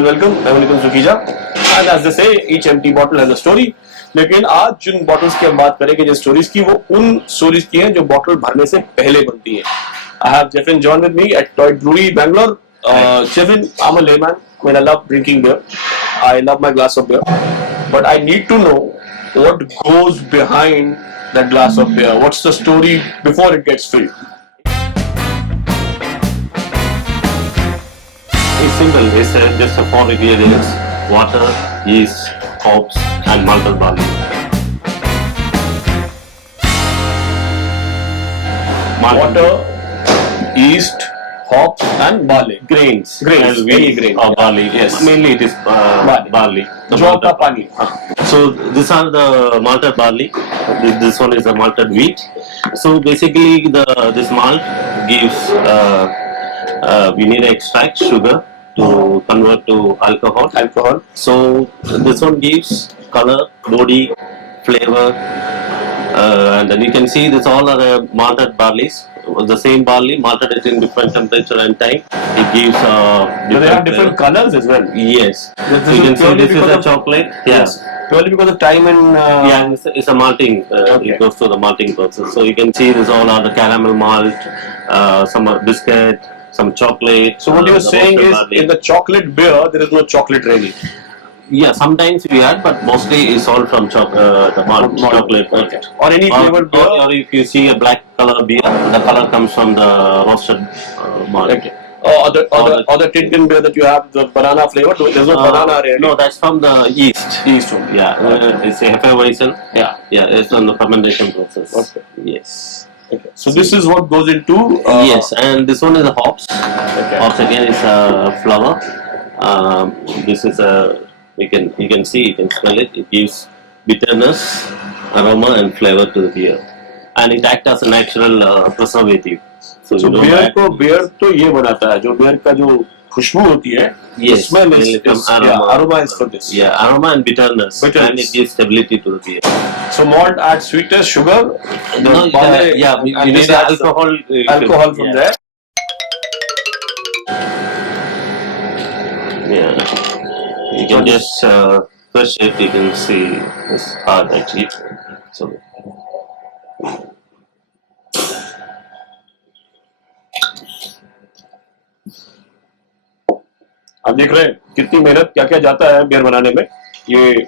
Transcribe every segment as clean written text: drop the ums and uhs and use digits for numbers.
and welcome. I'm Nitin Sukhija. And as they say, each empty bottle has a story. लेकिन आज जिन bottles की हम बात करेंगे जिन stories की वो उन stories की हैं जो bottle भरने से पहले बनती हैं. I have Jeffin John with me at TOIT Brewery, Bengaluru. Jeffin, I'm a layman. I mean, I love drinking beer. I love my glass of beer. But I need to know what goes behind that glass of beer. What's the story before it gets filled? It's simple. It's just a 4 ingredients: water, yeast, hops, and malted barley. Water, yeast, hops, and barley. Grains. Grains. Any grain. Or barley. Yes. Mainly it is barley. Jaw ka pani. So these are the malted barley. This one is the malted wheat. So basically, this malt gives. We need to extract sugar to convert to alcohol. So this one gives color, body, flavor, and then you can see this all are malted barleys. The same barley malted it in different temperature and time. It gives Do they have different colors as well? Yes. So you can see this is a chocolate. Yes. Purely because of time and yeah, it's a malting. Okay. It goes through the malting process. So you can see this all are the caramel malt, some biscuit, some chocolate. So what you're saying is in the chocolate beer there is no chocolate really. Yeah, sometimes we add, but mostly it's all from the malt chocolate. Okay. Or any flavored beer. Or if you see a black color beer, the color comes from the roasted malt. Okay. Or the Tintin beer that you have, the banana flavor. There's no banana really. No, that's from the yeast. Yeast one. Yeah, it's a Hefeweizen. Yeah. Yeah, it's on the fermentation process. Okay. Yes. Okay. So this is what goes into. Yes, and this one is the hops. Okay. Hops again is a flower. This is a you can see, you can smell it. It gives bitterness, aroma, and flavor to the beer, and it acts as a natural preservative. So beer तो ये बनाता है जो beer का जो खुशबू होती है. Yes, smell is aroma is for this. Yeah, aroma and bitterness, and it gives stability to the beer. So malt adds sweetness, sugar. We need alcohol. Alcohol from there. Yeah. You can just crush it. You can see it's hard actually. So आप देख रहे हैं कितनी मेहनत क्या क्या जाता है बियर बनाने में. ये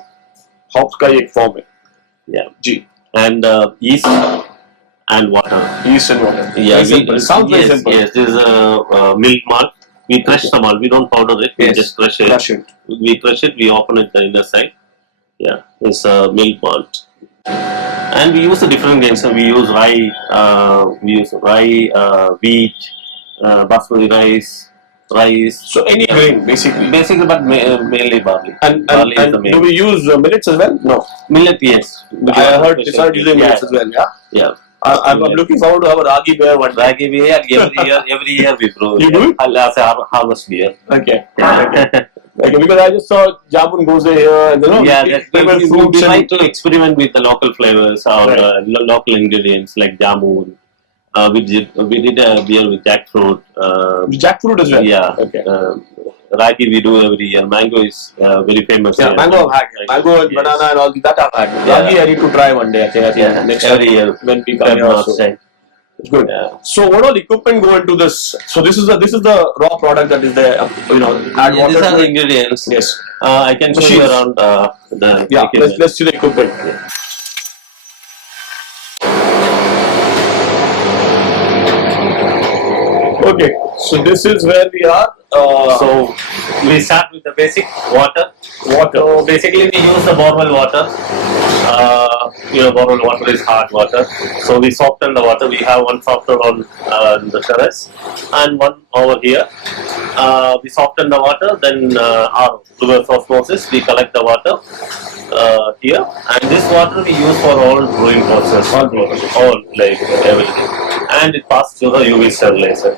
हॉप्स का एक फॉर्म है. yeah, ji. And yeast and water. Yeast and water. Yeah, sounds very simple. Yes, this is a milk malt. We crush the malt. We don't powder it. We just crush it. We crush it. We open it the inner side. Yeah, it's a milk malt. And we use the different grains. So we use rye. Wheat, basmati rice. So any grain basically. Basically, but mainly barley. And do we use millets as well? No. Millet, yes. I heard they start using millets as well. Yeah. Yeah. I'm looking forward to have a ragi beer one day. Ragi beer, every year we brew. You do it? As a harvest beer. Okay. Okay, because I just saw jamun goes here, and we like to experiment with the local flavors or local ingredients like jamun. We did a beer with jackfruit. Jackfruit as well? Yeah. Okay. Ragi we do every year. Mango is very famous. Yeah, mango I've had. Mango and banana and all that I've had. Ragi I need to try one day. I think next every year when we come here. It's good. Yeah. So what all equipment go into this? So this is the raw product that is there. Add water. These are the ingredients. Yes. I can show you around the. Yeah. Let's see the equipment. Yeah. Okay, so this is where we are. So we start with the basic water. So basically we use the borewell water. Borewell water is hard water. So we soften the water. We have one softener on the terrace and one over here. We soften the water. Then reverse osmosis. We collect the water here, and this water we use for all brewing process. All like everything. And it passes through the UV sterilizer.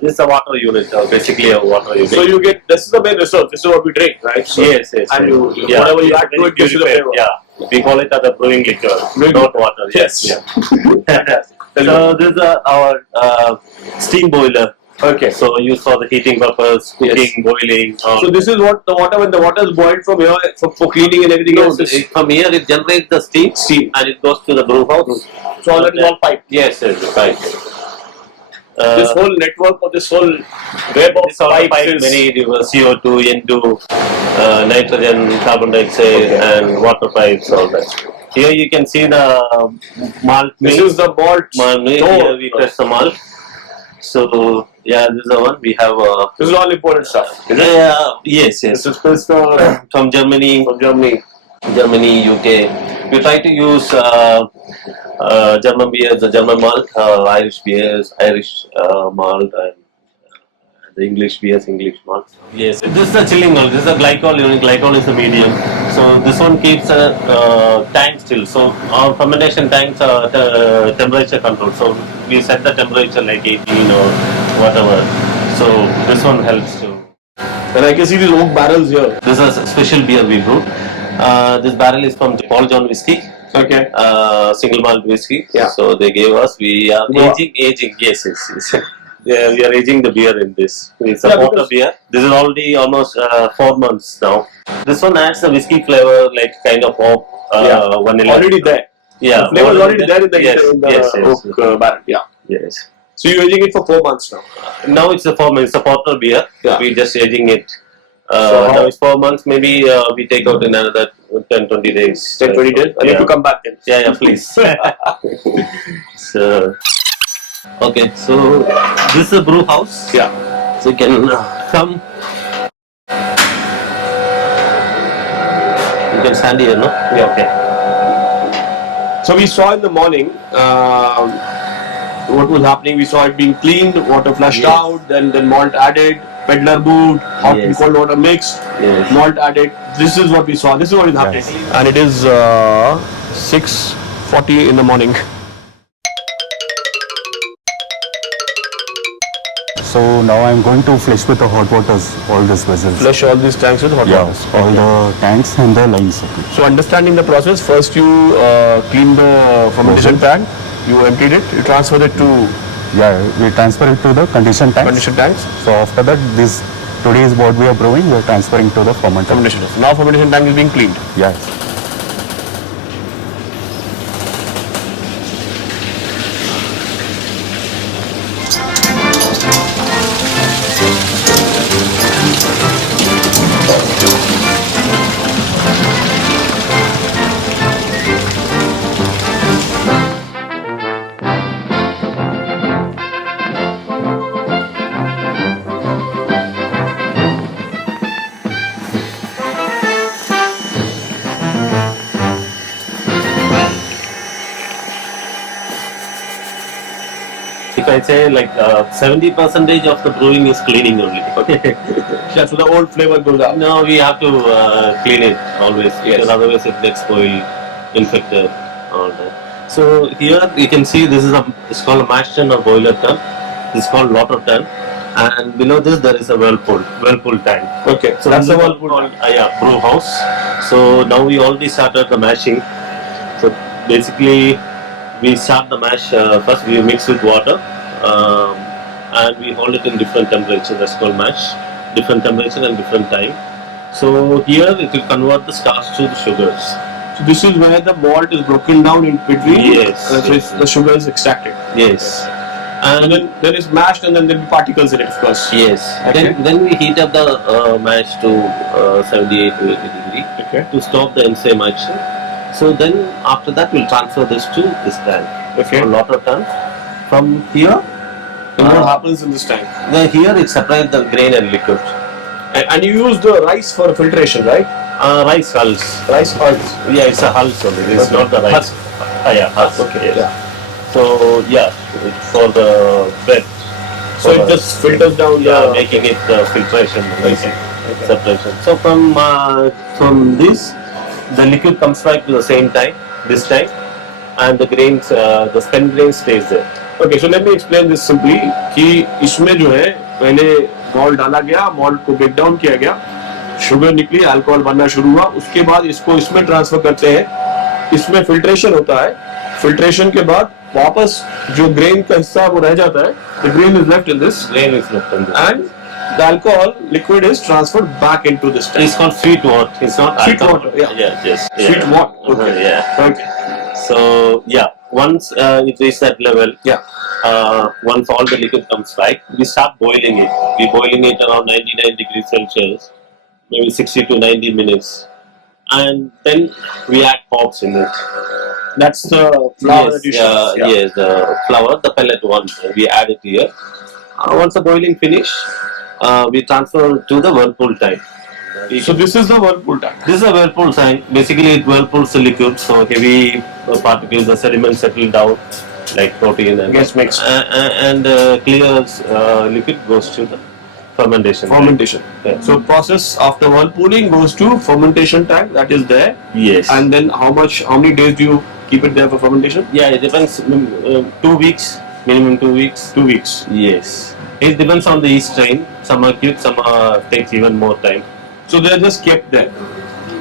This is a water unit, basically a water unit. So you get, this is the main resource, this is what we drink, right? So yes. And whatever you add to it gives you the flavor. Yeah, we call it as a brewing liquor, not water. Yes. Yeah. So this is our steam boiler. Okay. So used for the heating purpose, cooking, boiling. So this is what the water, when the water is boiled from here for cleaning and everything else. From here it generates the steam and it goes to the brew house. So all that is all pipe. Yes, right. This whole network or this whole web of pipes is many CO2, N2, nitrogen, carbon dioxide, and water pipes, all that. Here you can see the malt. This is the malt. Here we press the malt. So yeah, this is the one we have. This is all imported stuff. Yes. This is from Germany. Germany, UK. We try to use German beers, the German malt, Irish beers, Irish malt, and the English beers, English malt. Yes, this is the chilling malt. This is the glycol unit. Glycol is the medium. So this one keeps a tank still. So our fermentation tanks are temperature controlled. So we set the temperature like 18 or whatever. So this one helps too. And I can see these oak barrels here. This is a special beer we brewed. This barrel is from Paul John whiskey. Okay. Single malt whiskey. Yeah. So they gave us. We are aging. Yes. Yeah, we are aging the beer in this. It's a porter beer. This is already almost 4 months now. This one adds the whiskey flavor, like kind of oak, vanilla. Already there. Yeah. The flavor is already there in the oak barrel. Yeah. Yes. So you're aging it for 4 months now. Now it's a 4 months. It's a porter beer. Yeah. We're just aging it. Now it's 4 months. Maybe we take out in another 10-20 days. 10-20 days. I need to come back then. Yeah, please. So, okay, so this is a brew house. Yeah. So you can come. You can stand here, no? Yeah. Okay. So we saw in the morning what was happening. We saw it being cleaned, water flushed out, then malt added, peddler moved, hot and cold water mixed, malt added. This is what we saw. This is what is happening. And it is 6:40 in the morning. So now I'm going to flush with the hot waters all these vessels. Flush all these tanks with hot water. All the tanks and the lines. So understanding the process, first you clean the fermentation tank, you emptied it, you transferred it to we transfer it to the condition tanks. So after that, today is what we are brewing, we are transferring to the fermentation. Now fermentation tank is being cleaned. Yeah. If I say like 70% of the brewing is cleaning only. Okay. Yeah, so the old flavor goes out. No, we have to clean it always because otherwise it gets spoiled, infected, all that. So here you can see this is it's called a mash tun or boiler tun. This is called lauter tun, and below this there is a whirlpool tank. Okay, So that's the whirlpool called brew house. So now we already started the mashing. So basically we start the mash first. We mix with water and we hold it in different temperature. That's called mash. Different temperature and different time. So here it will convert the starch to the sugars. So this is where the malt is broken down in between. Yes. The sugar is extracted. Yes. And then there is mashed, and then there will be particles in it, of course. Yes. Okay. Then we heat up the mash to 78 to 80 degree to stop the enzyme action. So then after that we'll transfer this to this tank. Okay. So lauter tank. From here, And what happens in this tank? then here it separates the grain and liquid. And you use the rice for filtration, right? Rice hulls. Rice hulls. Yeah, it's a hulls only. It's not the rice. Hulls. Okay. Yes. Yeah. So it's for the bread. So it just filters down. Making it filtration, Okay. separation. So from this, the liquid comes back to the same time, this time, and the grains, the spent grain stays there. Okay, so let me explain this simply कि इसमें जो है पहले malt डाला गया, malt को break down किया गया, शुगर निकली, अल्कोहल बनना शुरू हुआ, उसके बाद इसको इसमें ट्रांसफर करते हैं, इसमें फिल्ट्रेशन होता है, फिल्ट्रेशन के बाद वापस जो ग्रेन का हिस्सा है वो रह जाता है. The grain is left in this. Grain is left in this. And the alcohol liquid is transferred back into this tank. It's called sweet water. It's not Sweet alcohol. water, yeah. Yeah, yes. Sweet water. Okay. Yeah. Okay. So yeah, once it reaches that level, Yeah. once all the liquid comes back, we start boiling it. We boiling it around 99 degrees Celsius, maybe 60 to 90 minutes, and then we add hops in it. That's the flour that you showed. Yes, the flour, the pellet one. We add it here. Once the boiling finish, we transfer to the whirlpool tank. So this is the whirlpool tank. This is a whirlpool tank. Basically, it whirlpools the liquid, so heavy particles, the sediment settle down, like protein and Gets mixed. and clear liquid goes to the fermentation. Fermentation. Yeah. So process after whirlpooling goes to fermentation tank that is there. Yes. And then how many days do you keep it there for fermentation? Yeah, it depends. 2 weeks, minimum 2 weeks. 2 weeks. Yes. It depends on the yeast strain. Some are quick, some takes even more time. So they are just kept there.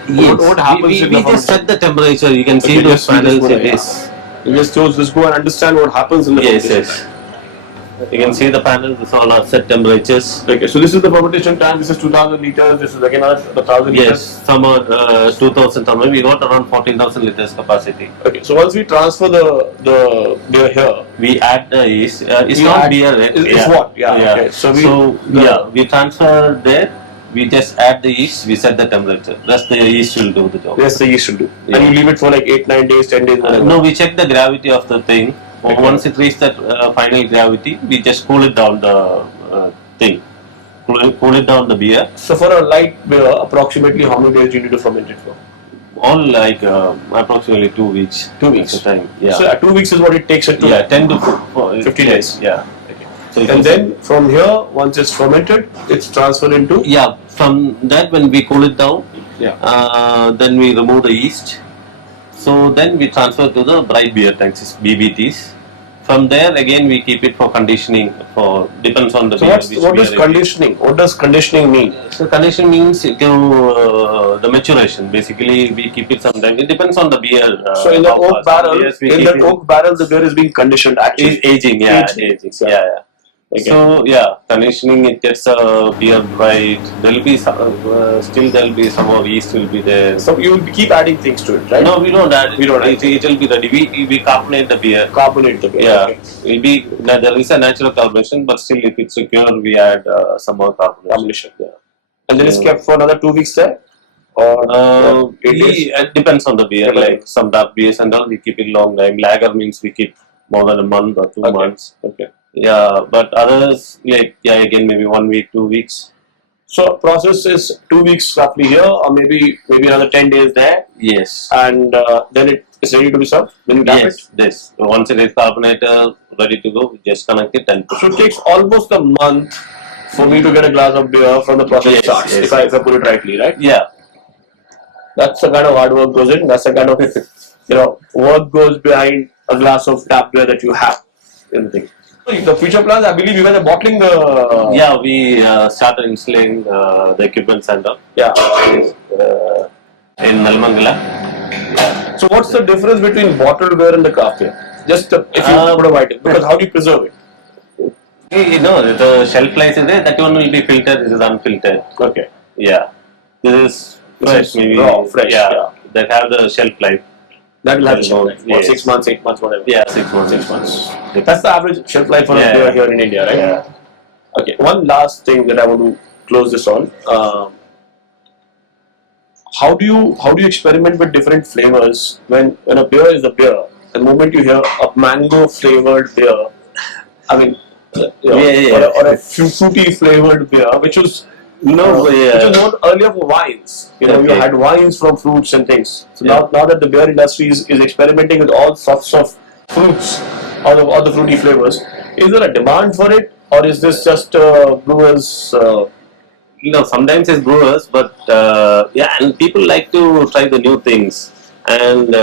Yes. What happens we in the just set the temperature. You can see Okay, those just see this panels. one, It yeah. is. You just go and understand what happens in the Yes, fermentation yes. You can see the panels. This all are set temperatures. tank. Okay, so this is the fermentation tank. This is 2000 liters. This is again another 1000 Yes, liters. some are 2000. Some we got around 14,000 liters capacity. Okay, so once we transfer the beer here, We add the yeast. It's We not add- beer. Right? it's what? Yeah, okay. So We transfer there. We just add the yeast. We set the temperature. Rest the yeast will do the job. yes, the yeast should do. Yeah. And you leave it for like 8, 9 days, 10 days, whatever. No, we check the gravity of the thing. Okay. Once it reaches that final gravity, we just cool it down the thing. Cool it down the beer. So for a light beer, approximately how many days do you need to ferment it for? All like approximately 2 weeks. 2 weeks. At a time. Yeah. So 2 weeks is what it takes it to. Yeah, 10 to 15 days. Yeah. Okay. So it And was- then from here, once it's fermented, it's transferred into. yeah, from that when we cool it down, Yeah. then we remove the yeast. So then we transfer to the bright beer tanks, BBTs. From there again we keep it for conditioning. For depends on the So beer. what beer is it is. conditioning? What does conditioning mean? So condition means to the maturation. Basically, we keep it sometime. It depends on the beer. So in the how oak fast. barrel, Yes, we in keep that it- oak barrel, the beer is being conditioned actually. is aging. Yeah, Aging. aging. Yeah. Yeah, yeah. Okay. So yeah, conditioning it gets beer bright. There'll be some, still there'll be some more yeast will be there. So you will keep adding things to it, right? No, we don't add. We don't add. It will be ready. We carbonate the beer. Carbonate the beer. Yeah, Okay. it'll be there is a natural carbonation, but still if it's secure, we add some more carbonation. Combination. Yeah. And then it's kept for another 2 weeks there? Or 8 days? It depends on the beer. Depends. Like some dark beers and all, we keep it long time. Lager means we keep more than a month or 2 Okay. months. Okay. Yeah, but others like again maybe 1 week, 2 weeks. So process is 2 weeks roughly here, or maybe another 10 days there, Yes. and then it is ready to be served. Then you tap Yes. it. This once it is carbonated, ready to go, we just connect it and So it takes almost a month for me to get a glass of beer from the process Yes, starts. yes. If I put it rightly, right? yeah. That's the kind of hard work goes in. That's the kind of work goes behind a glass of tap beer that you have. In the thing. The future plans, I believe you guys are bottling the. Yeah, we started installing the equipment center. Yeah. In Nalmangala. So what's the difference between bottled beer and the craft beer? Just if you provide it, because how do you preserve it? You know, the shelf life is there. That one will be filtered. This is unfiltered. Okay. Yeah. This is fresh, maybe. raw, fresh, yeah. That have the shelf life. That will have Yes. shelf life. What, Yes. 6 months, 8 months, whatever. Yeah, 6 months. 6 months. That's the average shelf life for a Yeah. beer here in India, right? Yeah. Okay. One last thing that I want to close this on. How do you experiment with different flavors when a beer is a beer? The moment you hear a mango flavored beer, I mean, Yeah. or a fruity flavored beer, which was which was known earlier for wines. You Okay. had wines from fruits and things. So Yeah. now that the beer industry is experimenting with all sorts of fruits, all the fruity flavors, is there a demand for it, or is this just brewers? Sometimes it's brewers, but and people like to try the new things. And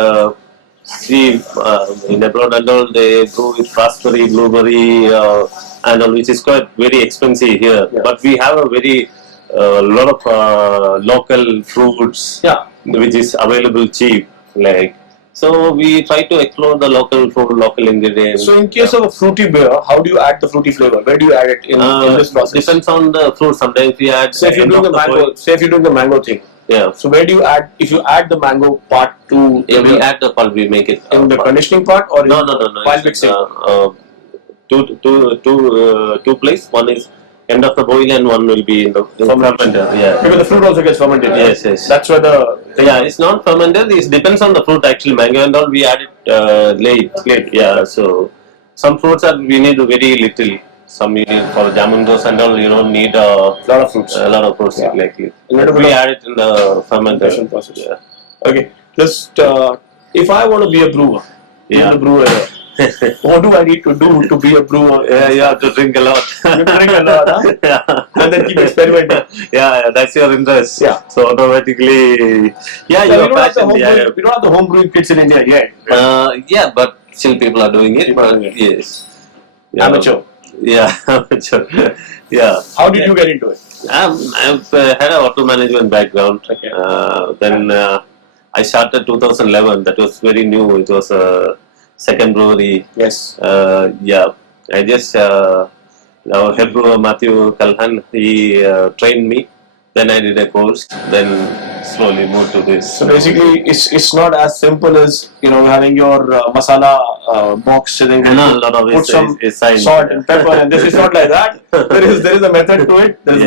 see, in abroad and all, they brew with raspberry, blueberry, and all, which is quite very expensive here. Yeah. But we have a very lot of local fruits, Yeah. which is available cheap. Like So we try to explore the local food, local ingredients. So in case of a fruity beer, how do you add the fruity flavor? Where do you add it in this process? Depends on the fruit. Sometimes we add. Say if you're doing the mango, say if you're doing the mango thing. Yeah. So where do you add? If you add the mango part to we add the pulp. We make it in the conditioning part or no. while mixing. Two place. One is end of the boil and one will be in the fermented. Yeah. Because the fruit also gets fermented. Yes, yes. That's where the it's not fermented. It depends on the fruit. Actually, mango and all we add it late. Yeah. So some fruits are we need very little. Some you need for jamun juice and all. You don't need a lot of fruits. A lot of fruits. Yeah. Like we add it in the fermentation process. Yeah. Okay. Just if I want to be a brewer, Yeah. a brewer. What do I need to do to be a brewer? You have to drink a lot. You drink a lot, huh? Yeah. And then keep experimenting. Yeah, that's your interest. Yeah. So automatically, yeah, So you we are don't have the passionate. Yeah, we don't have the home brewing kits in India yet. yeah, but still people are doing it. But yes. Yeah. Amateur. Yeah, amateur. Yeah. How did you get into it? I've had a hotel management background. Okay. Then I started 2011. That was very new. It was a second brewery. Yes. Yeah. I just our head brewer Matthew Kalhan, he trained me. Then I did a course. Then slowly moved to this. So basically, it's not as simple as having your masala box and then And a lot of put some science. salt and pepper, and this is not like that. There is a method to it. There's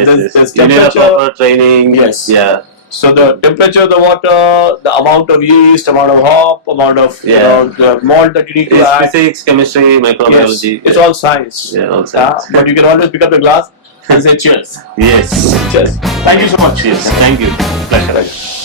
You need a temperature. proper training. Yes. Yeah. So the temperature of the water, the amount of yeast, amount of hop, amount of the malt that you need to It's add. physics, chemistry, microbiology. Yes, it's all science. Yeah, all science. But you can always pick up the glass and say cheers. Yes. Cheers. Thank you so much. Yes. Thank you. Pleasure.